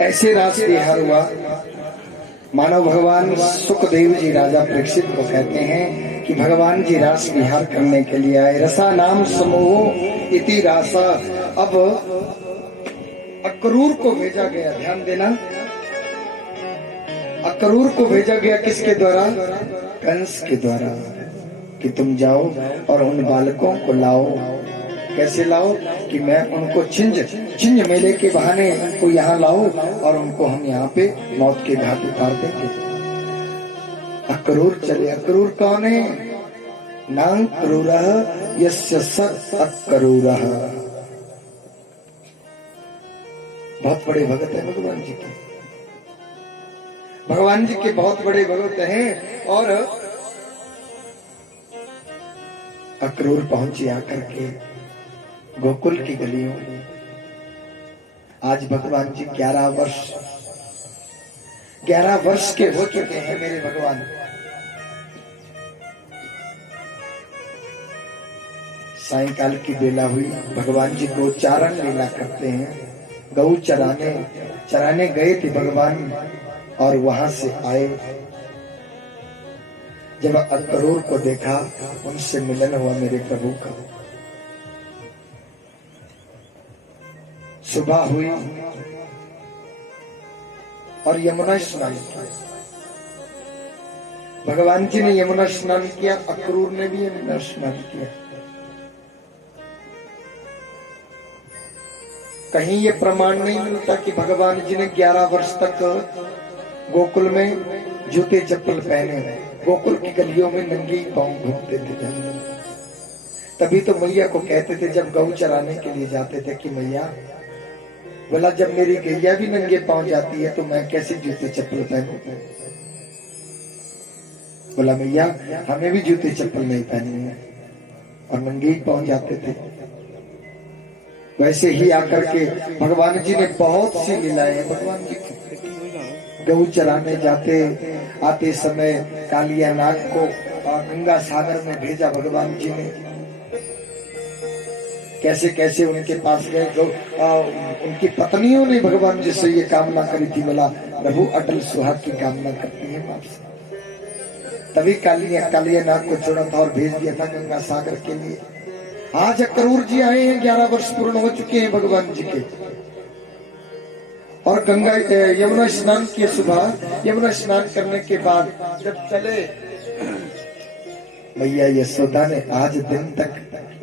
ऐसे रास विहार हुआ। मानव भगवान सुखदेव जी राजा परीक्षित को कहते हैं कि भगवान जी रास विहार करने के लिए आए। रसा नाम समूह इति रासा। अब अक्रूर को भेजा गया, ध्यान देना, अक्रूर को भेजा गया किसके द्वारा? कंस के द्वारा, कि तुम जाओ और उन बालकों को लाओ। कैसे लाओ? कि मैं उनको छिंज मेले के बहाने उनको यहाँ लाओ और उनको हम यहाँ पे मौत के घाट उतार देंगे। अक्रूर चले। अक्रूर कौन है? नां क्रूरः यस्य सत् अक्रूरः। बहुत बड़े भगत है भगवान जी के। भगवान जी के बहुत बड़े भगत हैं। और अक्रूर पहुंचे आकर के गोकुल की गलियों में। आज भगवान जी 11 वर्ष के हो चुके हैं मेरे भगवान। सायंकाल की बेला हुई, भगवान जी गोचारण लीला करते हैं। गऊ चराने गए थे भगवान और वहां से आए। जब अक्रूर को देखा, उनसे मिलन हुआ मेरे प्रभु का। सुबह हुई और यमुना स्नान किया। भगवान जी ने यमुना स्नान किया, अक्रूर ने भी यमुना स्नान किया। कहीं ये प्रमाण नहीं मिलता कि भगवान जी ने 11 वर्ष तक गोकुल में जूते चप्पल पहने गोकुल की गलियों में नंगी पांव घूमते थे। तभी तो मैया को कहते थे जब गऊ चराने के लिए जाते थे कि मैया, बोला जब मेरी गैया भी नंगे पांव जाती है तो मैं कैसे जूते चप्पल पहनूं? बोला मैया हमें भी जूते चप्पल नहीं पहनने हैं, और नंगे ही पांव जाते थे। वैसे ही आकर के भगवान जी ने बहुत सी लीलाएं भगवान जी की। गऊ चराने जाते आते समय कालिया नाग को गंगा सागर में भेजा भगवान जी ने। कैसे कैसे उनके पास गए। उनकी पत्नियों ने भगवान जी से ये कामना करी थी, बोला प्रभु अटल सुहाग की कामना करती है आपसे। तभी कालिया नाग को छोड़ा था और भेज दिया था गंगा सागर के लिए। आज अक्रूर जी आए हैं, 11 वर्ष पूर्ण हो चुके हैं भगवान जी के। और गंगा यमुना स्नान किए। सुबह यमुना स्नान करने के बाद जब चले, मैया यशोदा ने आज दिन तक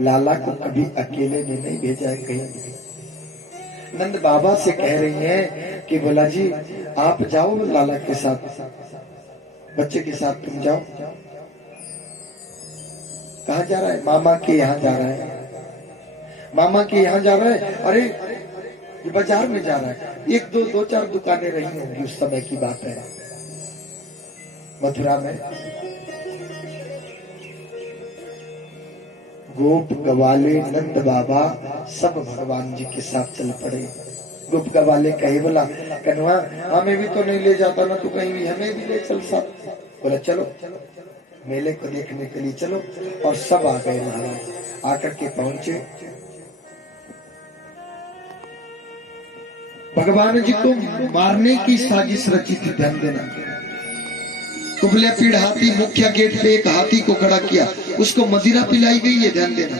लाला को कभी अकेले में नहीं भेजा है कहीं। नंद बाबा से कह रही हैं कि बोला जी आप जाओ लाला के साथ, बच्चे के साथ तुम जाओ। कहाँ जा रहा है? मामा के यहाँ जा रहा है। मामा के यहाँ जा रहा है। अरे ये बाजार में जा रहा है। एक दो चार दुकानें रही होंगी, उस समय की बात है, मथुरा में। गोप गवाले नंद बाबा सब भगवान जी के साथ चल पड़े। गोप गवाले कहे, बोला कन्हवा हमें भी तो नहीं ले जाता ना, तू कहीं भी हमें भी ले चल साथ। बोला चलो मेले को देखने के लिए चलो। और सब आ गए महाराज। आकर के पहुंचे। भगवान जी को मारने की साजिश रची थी, ध्यान देना। कुबले पीड़ हाथी मुख्य गेट पे एक हाथी को खड़ा किया, उसको मदिरा पिलाई गई है, ध्यान देना।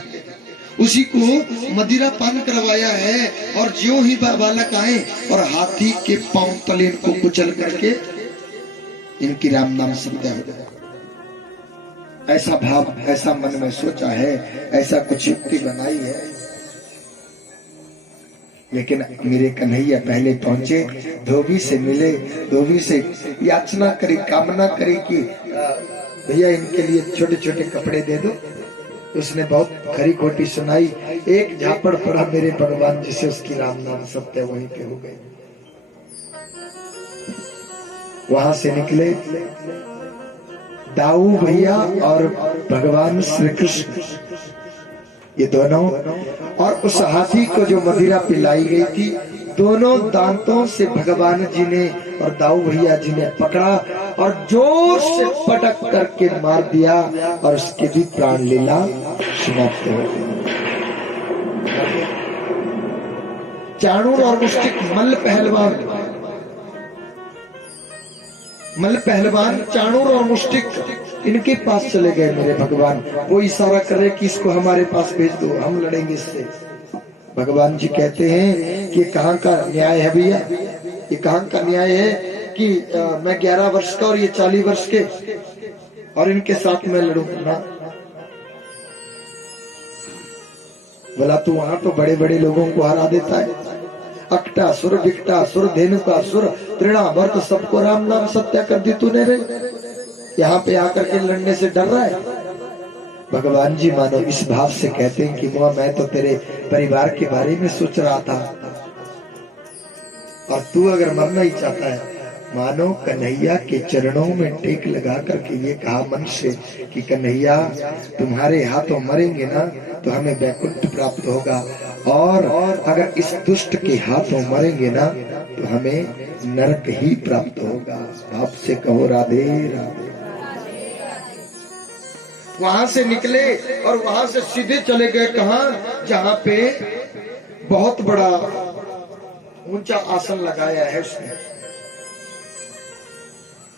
उसी को मदिरा पान करवाया है। और ज्यों ही बालक आए और हाथी के पांव तले को कुचल करके इनकी राम नाम संध्या हो गया। ऐसा भाव, ऐसा मन में सोचा है, ऐसा कुछ युक्ति बनाई है। लेकिन मेरे कन्हैया पहले पहुंचे, धोबी से मिले, धोबी से याचना करी, कामना करी कि भैया इनके लिए छोटे छोटे कपड़े दे दो। उसने बहुत खरी खोटी सुनाई। एक झापड़ पड़ा मेरे भगवान जी से, उसकी राम नाम सत्य वहीं पे हो गई। वहां से निकले दाऊ भैया और भगवान श्री कृष्ण, ये दोनों। और उस हाथी को जो मदिरा पिलाई गई थी, दोनों दांतों से भगवान जी ने और दाऊ भैया जी ने पकड़ा और जोर से पटक करके मार दिया। और उसके भी प्राण लीला समाप्त हो गई। चाणूर और मुष्टिक मल्ल पहलवान मतलब पहलवान चाणूर और मुष्टिक इनके पास चले गए मेरे भगवान। वो इशारा कर रहे कि इसको हमारे पास भेज दो, हम लड़ेंगे इससे। भगवान जी कहते हैं कि कहाँ का न्याय है भैया, ये कहाँ का न्याय है कि मैं 11 वर्ष का और ये 40 वर्ष के और इनके साथ मैं लड़ूंगा। बोला तू वहां तो बड़े बड़े लोगों को हरा देता है, अकटासुर, विकटासुर, धेनुकासुर, तृणावर्त सबको राम नाम सत्या कर दी तूने रे, यहाँ पे आकर के लड़ने से डर रहा है। भगवान जी मानो इस भाव से कहते हैं कि मुआ मैं तो तेरे परिवार के बारे में सोच रहा था, और तू अगर मरना ही चाहता है, मानो कन्हैया के चरणों में टेक लगा करके ये कहा मन से कि कन्हैया तुम्हारे हाथों मरेंगे ना तो हमें वैकुंठ प्राप्त होगा, और अगर इस दुष्ट के हाथों मरेंगे ना तो हमें नरक ही प्राप्त होगा। आपसे कहो राधे राधे। वहां से निकले और वहां से सीधे चले गए कहा, जहां पे बहुत बड़ा ऊंचा आसन लगाया है उसने,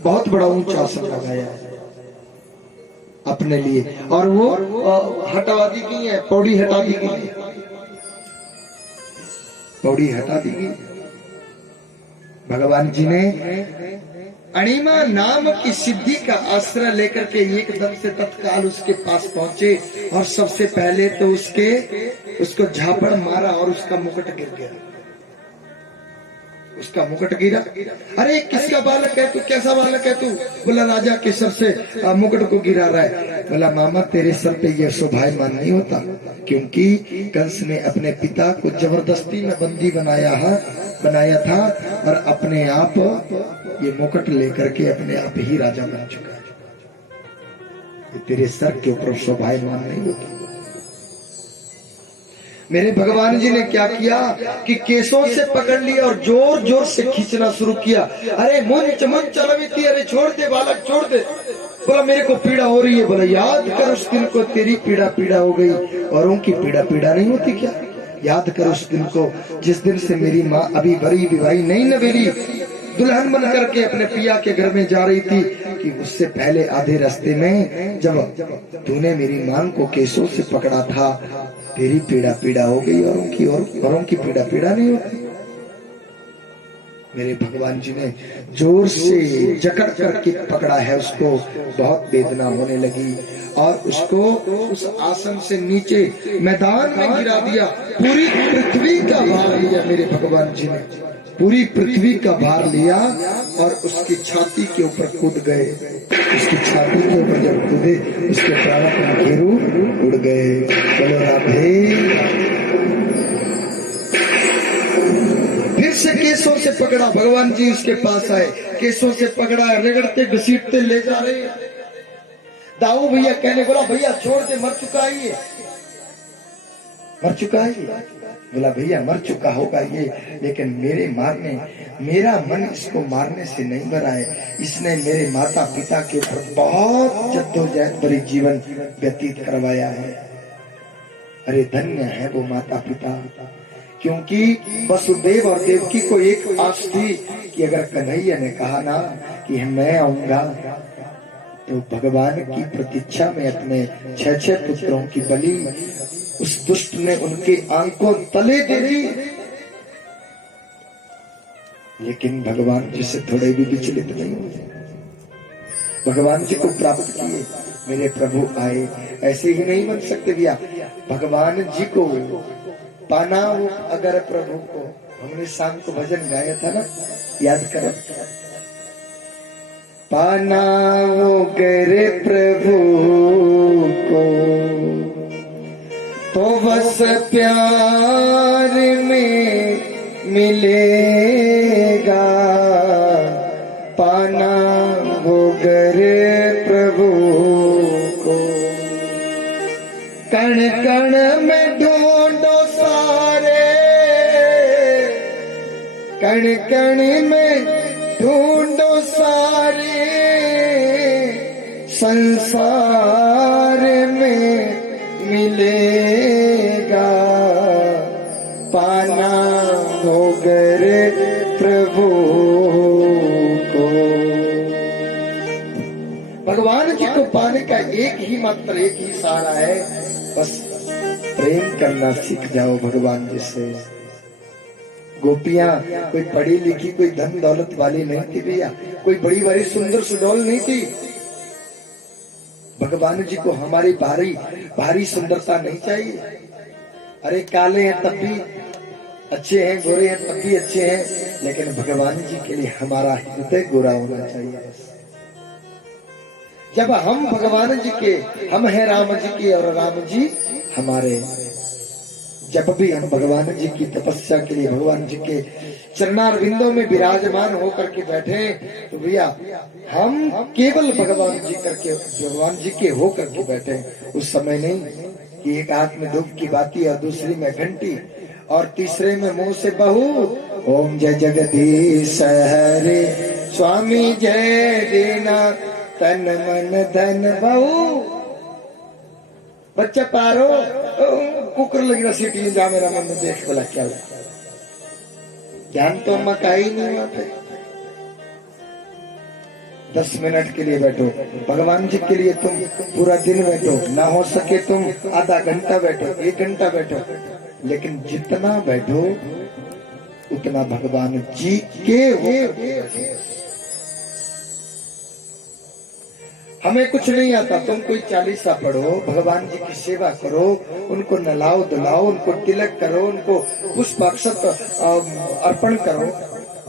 बहुत बड़ा ऊंचा आसन लगाया है अपने लिए, और वो हटवा दी गई है, पौड़ी हटा दी गई, पौड़ी हटा दी गई। भगवान जी ने अणिमा नाम की सिद्धि का आश्रय लेकर के एकदम से तत्काल उसके पास पहुंचे, और सबसे पहले तो उसको झापड़ मारा और उसका मुकुट गिर गया, उसका मुकुट गिरा। अरे किसका बालक है तू, कैसा बालक है तू? बोला राजा के सर से मुकुट को गिरा रहा है। बोला मामा तेरे सर पे यह शोभायमान नहीं होता, क्योंकि कंस ने अपने पिता को जबरदस्ती में बंदी बनाया था, और अपने आप ये मुकुट लेकर के अपने आप ही राजा बन चुका है। तेरे सर के ऊपर शोभायमान नहीं होता। मेरे भगवान जी ने क्या किया कि केसों से पकड़ लिया और जोर जोर से खींचना शुरू किया। अरे मुंच मुंच चलविती, अरे छोड़ दे बालक छोड़ दे। बोला मेरे को पीड़ा हो रही है। बोला याद कर उस दिन को, तेरी पीड़ा पीड़ा हो गई, औरों की पीड़ा पीड़ा नहीं होती क्या? याद कर उस दिन को जिस दिन से मेरी माँ अभी बड़ी विवाही नहीं नवेली दुल्हन बन करके अपने पिया के घर में जा रही थी, कि उससे पहले आधे रास्ते में जब तूने मेरी मां को केसों से पकड़ा था, तेरी पीड़ा पीड़ा हो गई, औरों की पीड़ा पीड़ा नहीं होती। मेरे भगवान जी ने जोर से जकड़ करके पकड़ा है उसको, बहुत वेदना होने लगी, और उसको उस आसन से नीचे मैदान में गिरा दिया। पूरी पृथ्वी का भार लिया मेरे भगवान जी ने, पूरी पृथ्वी का भार लिया, और उसकी छाती के ऊपर कूद गए। उसकी छाती के ऊपर जब कूदे, उसके प्राणों का घेरू उड़ गए। बोलो राधे। फिर से केसों से पकड़ा, भगवान जी उसके पास आए, केसों से पकड़ा, रगड़ते घसीटते ले जा रहे। दाऊ भैया कहने बोला भैया छोड़ दे, मर चुका है ये, मर चुका है ये। बोला भैया मर चुका होगा ये, लेकिन मेरा मन इसको मारने से नहीं मरा है। इसने मेरे माता पिता के ऊपर बहुत जद्दोजहद भरी जीवन व्यतीत करवाया है। अरे धन्य है वो माता पिता, क्योंकि वसुदेव और देवकी को एक आस थी कि अगर कन्हैया ने कहा ना कि मैं आऊंगा, तो भगवान की प्रतीक्षा में अपने 6 पुत्रों की बलि उस दुष्ट ने उनके आंखों तले दे दी। लेकिन भगवान जी से थोड़े भी विचलित नहीं हुए, भगवान जी को प्राप्त किए। मेरे प्रभु आए, ऐसे ही नहीं बन सकते भैया। भगवान जी को पाना हो अगर प्रभु को, हमने शाम को भजन गाया था ना, याद करो। पाना हो गरे प्रभु को तो बस प्यार में मिलेगा। पाना हो गरे प्रभु को कण कण में ढूंढो सारे, कण कण में ढूंढो सारे, संसार में मिलेगा। पाना हो गरे प्रभु को। एक ही मात्र एक ही सहारा है, बस प्रेम करना सीख जाओ भगवान जी से। गोपियां कोई पढ़ी लिखी कोई धन दौलत वाली नहीं थी भैया, कोई बड़ी बड़ी सुंदर सुडौल नहीं थी। भगवान जी को हमारी भारी भारी सुंदरता नहीं चाहिए। अरे काले हैं तब भी अच्छे हैं, गोरे हैं तब भी अच्छे हैं, लेकिन भगवान जी के लिए हमारा हृदय गोरा होना चाहिए। जब हम भगवान जी के, हम हैं राम जी के और राम जी हमारे, जब भी हम भगवान जी की तपस्या के लिए भगवान जी के चरणारविंदों में विराजमान होकर के बैठे, तो भैया हम केवल भगवान जी करके, भगवान जी के हो करके बैठे। उस समय नहीं कि एक हाथ में धूप की बाती और दूसरी में घंटी और तीसरे में मुंह से बहू, ओम जय जगदीश हरे स्वामी जय देना तन मन धन बहू। बच्चा पारो कुकर लगी ना सीटी, जा मेरा मन में देख बोला क्या ध्यान तो अम्मा का ही नहीं वहां पे। 10 मिनट के लिए बैठो भगवान जी के लिए, तुम पूरा दिन बैठो, ना हो सके तुम आधा घंटा बैठो, 1 घंटा बैठो, लेकिन जितना बैठो उतना भगवान जी के हो। हमें कुछ नहीं आता, तुम कोई 40 पढ़ो, भगवान जी की सेवा करो, उनको नलाओ धुलाओ, उनको तिलक करो, उनको पुष्प अक्षत अर्पण करो,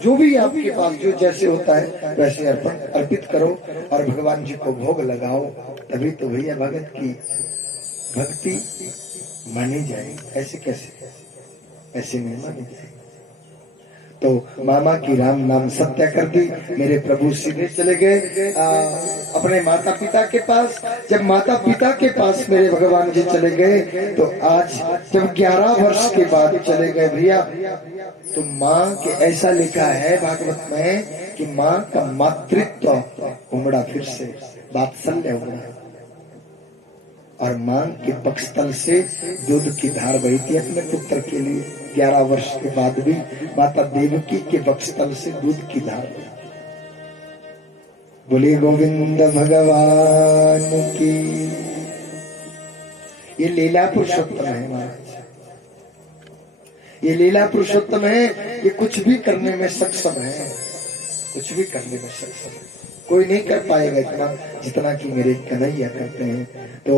जो भी आपके पास जो जैसे होता है वैसे अर्पित करो और भगवान जी को भोग लगाओ। तभी तो भैया भगत की भक्ति मानी जाए। ऐसे कैसे, ऐसे नहीं मानी जाए। तो मामा की राम नाम सत्या कर दी। मेरे प्रभु सीधे चले गए अपने माता पिता के पास। जब माता पिता के पास मेरे भगवान जी चले गए, तो आज जब 11 वर्ष के बाद चले गए भैया, तो माँ के ऐसा लिखा है भागवत में कि माँ का मातृत्व उमड़ा, फिर से वात्सल्य उमड़ा, और माँ के पक्षतल से दूध की धार बही थी अपने पुत्र के लिए। 11 वर्ष के बाद भी माता देवकी के पक्षतल से दूध की धार बही। बोले गोविंद भगवान की। ये लीला पुरुषोत्तम है महाराज, ये लीला पुरुषोत्तम है। ये कुछ भी करने में सक्षम है, कुछ भी करने में सक्षम है। कोई नहीं कर पाएगा इतना जितना कि मेरे कन्हैया करते हैं। तो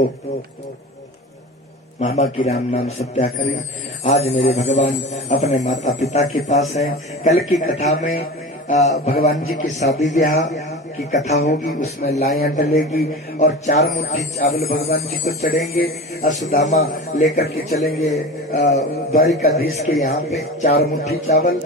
मामा की राम नाम सत्या करें। आज मेरे भगवान अपने माता पिता के पास हैं। कल की कथा में भगवान जी की शादी ब्याह की कथा होगी, उसमें लाया डलेगी और 4 मुट्ठी चावल भगवान जी को चढ़ेंगे। सुदामा लेकर के चलेंगे द्वारिकाधीश के यहाँ पे 4 मुट्ठी चावल।